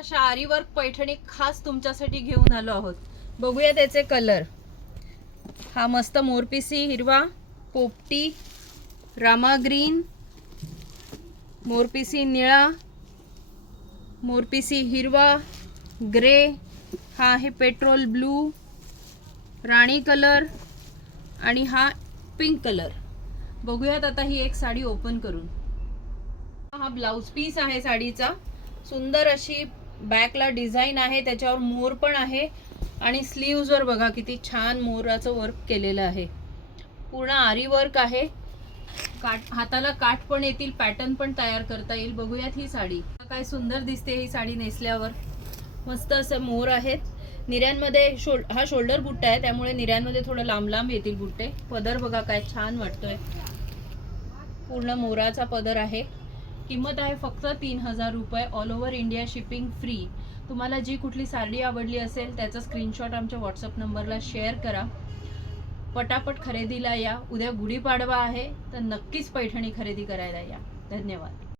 अशा आरीवर्क पैठणी खास तुमच्यासाठी घेऊन आलो आहोत. बघूया त्याचे कलर. हा मस्त मोरपिसी हिरवा, पोपटी, रामा ग्रीन, मोरपिसी निळा, मोरपिसी हिरवा, ग्रे, हा आहे पेट्रोल ब्लू, राणी कलर आणि हा पिंक कलर. बघूयात आता ही एक साडी ओपन करून. हा ब्लाउज पीस आहे साडीचा. सुंदर अशी बॅकला डिझाईन आहे, त्याच्यावर मोर पण आहे आणि स्लीव्ज वर बघा किती छान मोराचं वर्क केलेलं आहे. पूर्ण आरी वर्क आहे. हाताला काठ पण येतील, पॅटर्न पण तयार करता येईल. बघूयात ही साडी काय सुंदर दिसते. ही साडी नेसल्यावर मस्त असं मोर आहेत. निऱ्यांमध्ये हा शोल्डर बुट्टा आहे, त्यामुळे निऱ्यांमध्ये थोडं लांब लांब येतील बुट्टे. पदर बघा काय छान वाटतोय. पूर्ण मोराचा पदर आहे. किंमत आहे फक्त 3000 रुपये. All over India shipping free. तुम्हाला जी कुठली साडी आवडली असेल त्याचा स्क्रीनशॉट आमच्या व्हॉट्सअप नंबरला शेअर करा. पटापट खरेदीला या. उद्या गुढीपाडवा आहे तर नक्कीच पैठणी खरेदी करायला या. धन्यवाद.